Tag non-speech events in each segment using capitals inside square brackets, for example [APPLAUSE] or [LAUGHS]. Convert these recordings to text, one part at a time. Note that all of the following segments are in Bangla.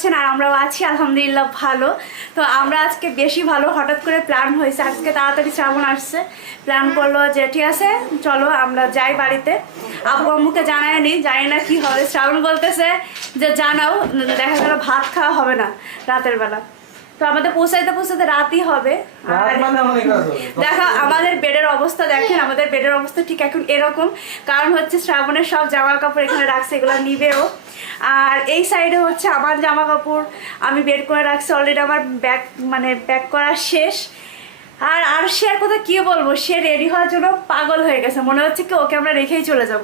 আছেন আর আমরাও আছি আলহামদুলিল্লাহ ভালো। তো আমরা আজকে বেশি ভালো হঠাৎ করে প্ল্যান হয়েছে। আজকে তাড়াতাড়ি শ্রাবণ আসছে। প্ল্যান করল যে ঠিক আছে চলো আমরা যাই বাড়িতে। আব্বু আম্মুকে জানায় নি জানি না কি হবে। শ্রাবণ বলতেছে যে জানাও দেখা গেল ভাত খাওয়া হবে না রাতের বেলা। তো আমাদের পৌঁছাইতে পৌঁছাতে রাতই হবে। মানে। দেখো আমাদের বেডের অবস্থা দেখেন আমাদের বেডের অবস্থা ঠিক এখন এরকম। কারণ হচ্ছে শ্রাবণের সব জামা কাপড় এখানে রাখছে এগুলো নিবেও। আর এই সাইডে হচ্ছে আমার জামা কাপড় আমি বের করে রাখছি অলরেডি আমার ব্যাগ মানে ব্যাগ করা শেষ। আর আর সে আর কথা কি বলব সে রেডি হওয়ার জন্য পাগল হয়ে গেছে। মনে হচ্ছে কি ওকে আমরা রেখেই চলে যাব।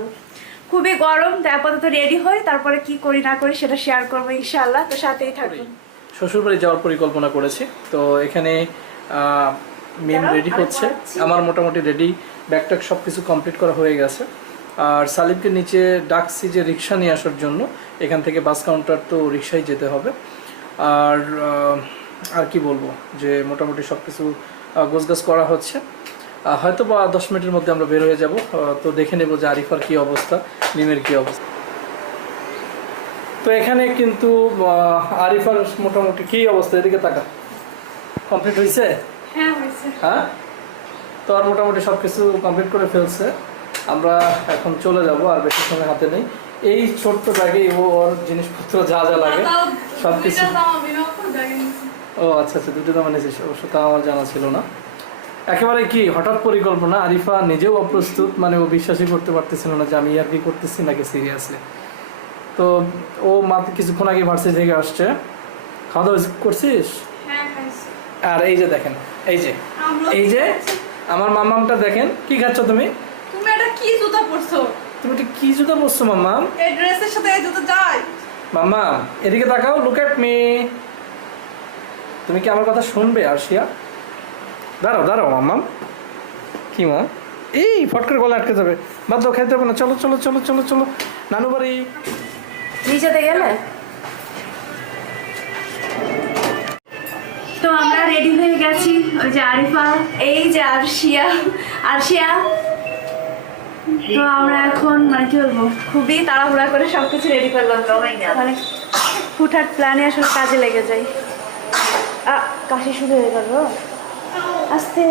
খুবই গরম তো আপাতত রেডি হই তারপরে কি করি না করি সেটা শেয়ার করব ইনশাল্লাহ তো সাথেই থাকবেন শ্বশুরবাড়ি যাওয়ার পরিকল্পনা করেছি। তো এখানে মেন রেডি হচ্ছে। আমার মোটামুটি রেডি ব্যাগট্যাগ সব কিছু কমপ্লিট করা হয়ে গেছে। আর সালিমকে নিচে ডাকছি যে রিক্সা নিয়ে আসার জন্য এখান থেকে বাস কাউন্টার তো রিক্সায় যেতে হবে। আর আর কি বলব? যে মোটামুটি সব কিছু গোছগাছ করা হচ্ছে। হয়তো বা দশ মিনিটের মধ্যে আমরা বের হয়ে যাব। তো দেখে নেব যে আরিফার কী অবস্থা নিমের কি অবস্থা। তো এখানে কিন্তু আরিফার মোটামুটি কি অবস্থা? এদিকে তাকা। কমপ্লিট হয়েছে? হ্যাঁ হ্যাঁ? তো আর মোটামুটি সব কিছু কমপ্লিট করে ফেলছে। আমরা এখন চলে যাব আর বেশি সময় হাতে নেই। এই ছোট্ট ব্যাগে ও ওর জিনিসপত্র যা যা লাগে সব কিছু ও আচ্ছা আচ্ছা দুটো দাম এনেছিস অবশ্য তা আমার জানা ছিল না। একেবারে কি হঠাৎ পরিকল্পনা? আরিফা নিজেও অপ্রস্তুত মানে ও বিশ্বাসই করতে পারতেছিল না যে আমি আর কি করতেছি নাকি সিরিয়াসলি তো ও মাত্র কিছুক্ষণ আগে ভার্সিটি থেকে আসছে। খাওয়া দাওয়া করছিস? আর এই যে দেখেন এই যে এই যে আমার মামামটা দেখেন কি খাচ্ছ তুমি? তুমি এটা কি জুতা পরছো? তুমি এটা কি জুতো পরছো মাম্মাম? এই ড্রেসের সাথে এই জুতো যায়। মাম্মা এদিকে তাকাও লুক এট মি তুমি কি আমার কথা শুনবে আরশিয়া? দাঁড়াও দাঁড়াও মাম্মাম। কি মা? এই ফট করে গলা আটকে যাবে। বাদ দাও খেতে হবে না। চলো চলো চলো চলো চলো। নানু বাড়ি নিচেতে গেলে তো আমরা রেডি হয়ে গেছি। ওই যে আরিফা, এই যে আরশিয়া। আরশিয়া, তো আমরা এখন মানে কি বলব, খুবই তাড়াহুড়া করে সব কিছু রেডি করলাম। মানে হুটহাট প্ল্যানে আসলে কাজে লেগে যাই। কাশি শুরু হয়ে গেল। আস্তে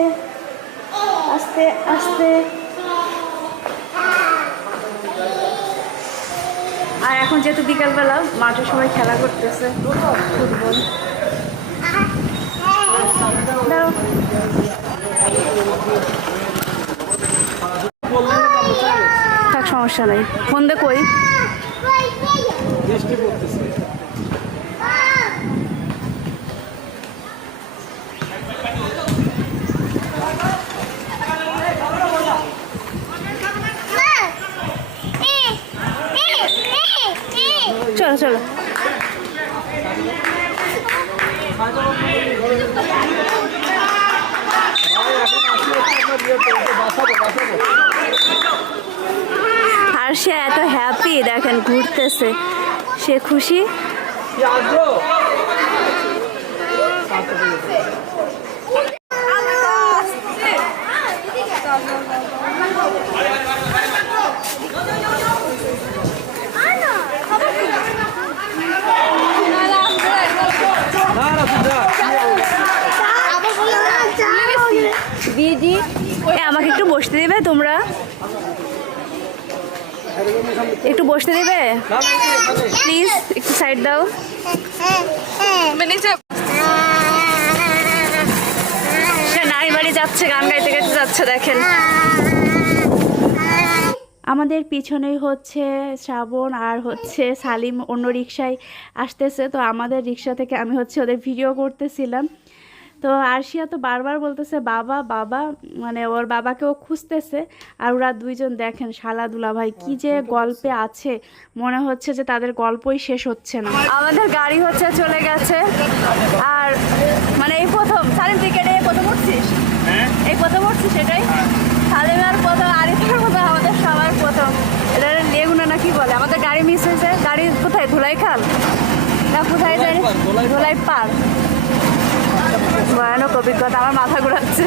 আস্তে আস্তে। আর এখন যেহেতু বিকালবেলা, মাঠে সবাই খেলা করতেছে, ফুটবল। থাক সমস্যা নাই। ফোন দে কই? চলো চলো। সে এত হ্যাপি দেখেন ঘুরতেছে। সে খুশি কি আসব না না তুই যা দিদি এ, আমাকে একটু বসতে দেবে তোমরা একটু বসতে দেবে। প্লিজ একটু সাইড দাও। নারী বাড়ি যাচ্ছে গান গাইতে গাইতে যাচ্ছে দেখেন। আমাদের পিছনেই হচ্ছে শ্রাবণ আর হচ্ছে সালিম অন্য রিক্সায় আসতেছে। তো আমাদের রিক্সা থেকে আমি হচ্ছে ওদের ভিডিও করতেছিলাম। তো আরশিয়া তো বারবার বলতেছে বাবা বাবা মানে ওর বাবাকেও খুঁজতেছে আর ওরা দুইজন দেখেন শালা দুলা ভাই কি যে গল্পে আছে। মনে হচ্ছে যে তাদের গল্পই শেষ হচ্ছে না। আমাদের গাড়ি হচ্ছে চলে গেছে। আর মানে এই প্রথম সালিম টিকেটে প্রথম উঠছিস? এই প্রথম উঠছিস সেটাই সালিমের প্রথম আরিফের প্রথম আমাদের সবার প্রথম। এটা লেগুনা না কি বলে? আমাদের গাড়ি মিস হয়েছে। গাড়ি কোথায়? ধুলাই খাল না কোথায় জানি? ধুলাই পার, ভয়ানক অভিজ্ঞতা আমার মাথা ঘোরাচ্ছে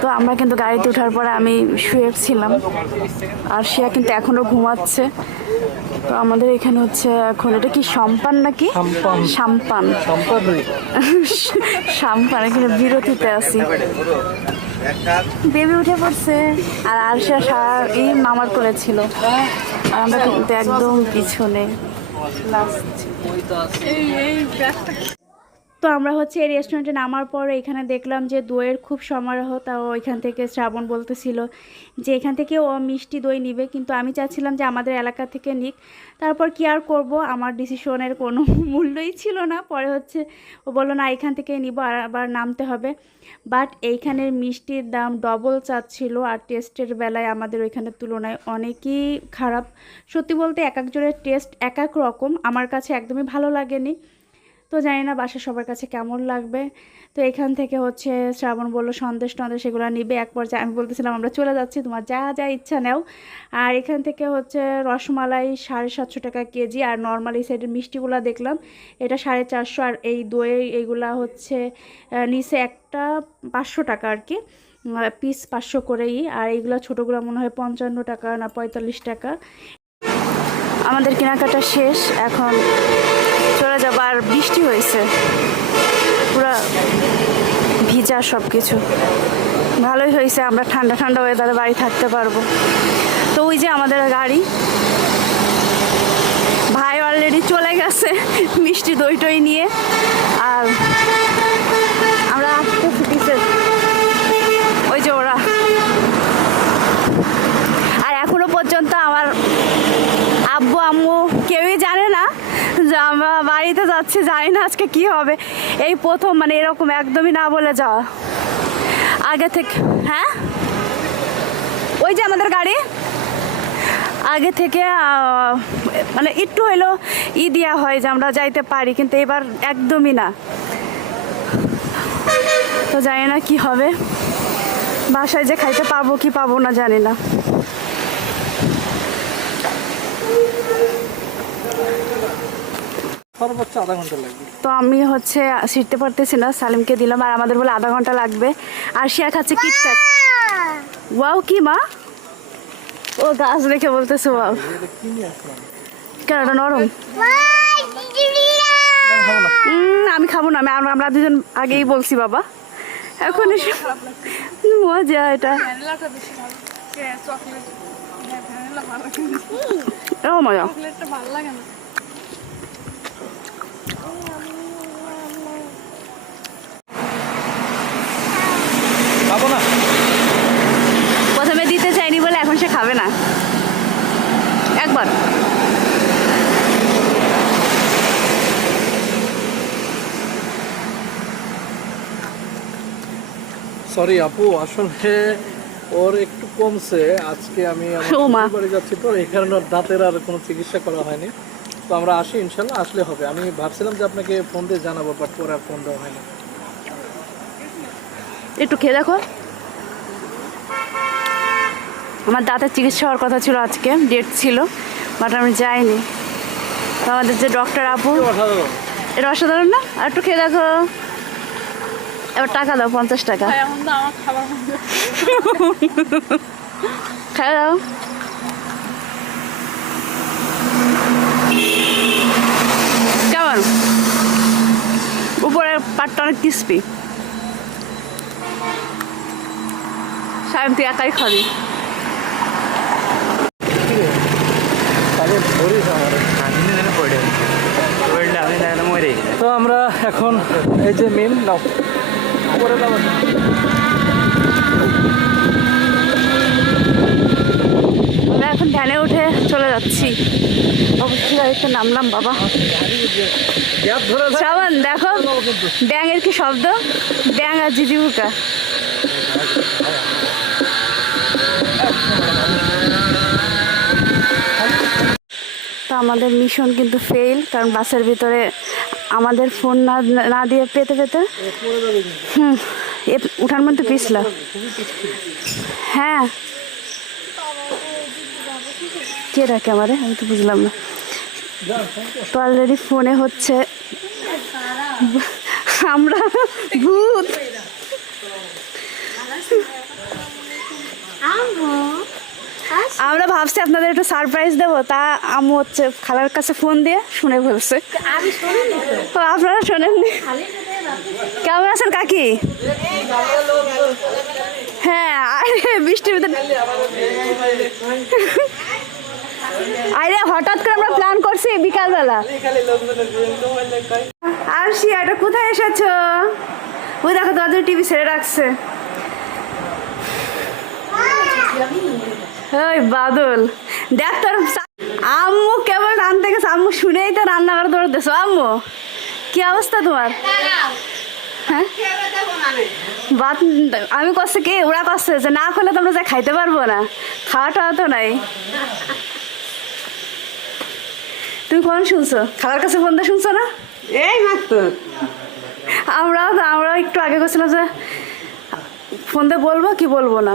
তো আমরা কিন্তু গাড়িতে ওঠার পরে আমি শুয়েছিলাম আর শিয়া কিন্তু এখনও ঘুমাচ্ছে। তো আমাদের এখানে হচ্ছে এখন এটা কি সম্পান নাকি? সাম্পান। সাম্পান। এখানে বিরতিতে আছি। বেবি উঠে পড়ছে। আর আরশা সারা এই মামার কোলে ছিল। আর আমরা কিন্তু একদম পিছনে। এই এই ব্যাগটা তো আমরা হচ্ছে এই রেস্টুরেন্টে নামার পর এখানে দেখলাম যে দইয়ের খুব সমারোহ, তাও ওইখান থেকে শ্রাবণ বলতেছিল যে এখান থেকে ও মিষ্টি দই নিবে। কিন্তু আমি চাচ্ছিলাম যে আমাদের এলাকা থেকে নিক। তারপর কি আর করব? আমার ডিসিশনের কোনো [LAUGHS] মূল্যই ছিল না। পরে হচ্ছে ও বলল, না, এখান থেকে নিব, আর আবার নামতে হবে। বাট এইখানের মিষ্টির দাম ডবল চাচ্ছিল আর টেস্টের বেলায় আমাদের ওইখানের তুলনায় অনেকই খারাপ। সত্যি বলতে এক একজনের টেস্ট এক এক রকম। আমার কাছে একদমই ভালো লাগেনি। তো জানি না বাসা সবার কাছে কেমন লাগবে। তো এখান থেকে হচ্ছে শ্রাবণ বলল, সন্দেশ টন্দেশ এগুলো নিবে। এক পর্যায়ে আমি বলতেছিলাম, আমরা চলে যাচ্ছি, তোমার যা যা ইচ্ছা নাও। আর এখান থেকে হচ্ছে রসমালাই সাড়ে সাতশো টাকা কেজি। আর নর্মাল এই সাইডের মিষ্টিগুলো দেখলাম, এটা সাড়ে চারশো। আর এই দই এইগুলা হচ্ছে নিচে একটা পাঁচশো টাকা আর কি পিস পাঁচশো করেই। আর এইগুলো ছোটোগুলো মনে হয় পঞ্চান্ন টাকা না পঁয়তাল্লিশ টাকা। আমাদের কেনাকাটা শেষ। এখন যাব আর বৃষ্টি হয়েছে। পুরো ভিজা সব কিছু ভালোই হয়েছে, আমরা ঠান্ডা ঠান্ডা ওয়েদারে বাড়ি থাকতে পারব। তো ওই যে আমাদের গাড়ি। ভাই অলরেডি চলে গেছে মিষ্টি দই টই নিয়ে। আর আমরা ওই যে ওরা। আর এখনও পর্যন্ত আমার আব্বু, আম্মু আমরা বাড়িতে যাচ্ছি, জানি না আজকে কি হবে। এই প্রথম মানে এরকম একদমই না বলে যাওয়া আগে থেকে হ্যাঁ? ওই যে আমাদের গাড়ি। আগে থেকে মানে একটু হইল ই দেওয়া হয় যে আমরা যাইতে পারি, কিন্তু এবার একদমই না। তো জানি না কি হবে। বাসায় যে খাইতে পাবো কি পাবো না জানি না। সর্বোচ্চ আধা ঘণ্টা লাগবে। তো আমি হচ্ছে শিখতে পারতেছি না সালিমকে দিলাম আর আমাদের বলে আধা ঘণ্টা লাগবে। আর শিয়া খাচ্ছে কিটক্যাট ওয়াও কি মা? ও গাছ দেখে বলতেছে ওয়াও। কেন নরম? আমি খাব না আমি আমরা- দুজন আগেই বলছি বাবা। এখন মজা এটা। হ্যাঁ ভালো। ও মজা চকলেটটা ভালো লাগে না খাব না প্রথমে দিতে চাইনি বলে এখন সে খাবে না একবার সরি আপু আসলে ওর একটু কমছে। আজকে আমি আমার বাড়ি যাচ্ছি তো এই কারণে ওর দাঁতের আর কোনো চিকিৎসা করা হয়নি। তো আমরা আসি ইনশাল্লাহ আসলে হবে। আমি ভাবছিলাম যে আপনাকে ফোন দিয়ে জানাব বাট পরে আর ফোন দেওয়া হয়নি। একটু খেয়ে দেখো। আমার দাঁতের চিকিৎসা হওয়ার কথা ছিল আজকে ডেট ছিল বাট আমি যাইনি। তো আমাদের যে ডক্টর আপু এটা অসাধারণ না? আর একটু খেয়ে দেখো। এবার টাকা দাও পঞ্চাশ টাকা। খাই দাও। কেমন? উপরের পাটটা অনেক ক্রিস্পি তুই একাই খাবি। তো আমরা এখন এই যে মেন নাও আমরা এখন ভ্যানে উঠে চলে যাচ্ছি। অবশ্যই গাড়িতে নামলাম বাবা। শ্রাবণ দেখো ব্যাঙের কি শব্দ? ব্যাঙ আর জিজিবুকা তো আমাদের মিশন কিন্তু ফেল কারণ বাসের ভিতরে আমাদের ফোন না না দিয়ে পেতে পেতে হুম, এ উঠার মধ্যে পিছল হ্যাঁ। কে ডাকে আমারে? আমি তো বুঝলাম না। তো অলরেডি ফোনে হচ্ছে আমরা ভূত আমরা ভাবছি আপনাদের একটু সারপ্রাইজ দেবো। তা আম্মু হচ্ছে খালার কাছে ফোন দিয়ে শুনে ফেলছে। আপনারা শোনেননি কেমন আছেন কাকি? হ্যাঁ আরে বৃষ্টির ভিতরে আরে হঠাৎ করে আমরা প্ল্যান করছি বিকালবেলা। আর শিয়া এটা কোথায় এসেছ? ওই দেখো তোমাদের টিভি ছেড়ে রাখছে। ওই বাদল। দেখ তোর আম্মু কেবল রান্না গেছে আম্মু শুনেই তো রান্না করে দৌড়তেছো। আম্মু কি অবস্থা তোমার? হ্যাঁ? বাত আমি করছে কি ওরা করছে যে না করলে তোমরা যা খাইতে পারব না। খাওয়া টাওয়া তো নাই। তুমি ফোন শুনছো? খাবার কাছে ফোনটা শুনছো না? এই মাত্র। আমরাও তো আমরাও একটু আগে করছিলাম যে ফোন দিয়ে বলব কি বলব না।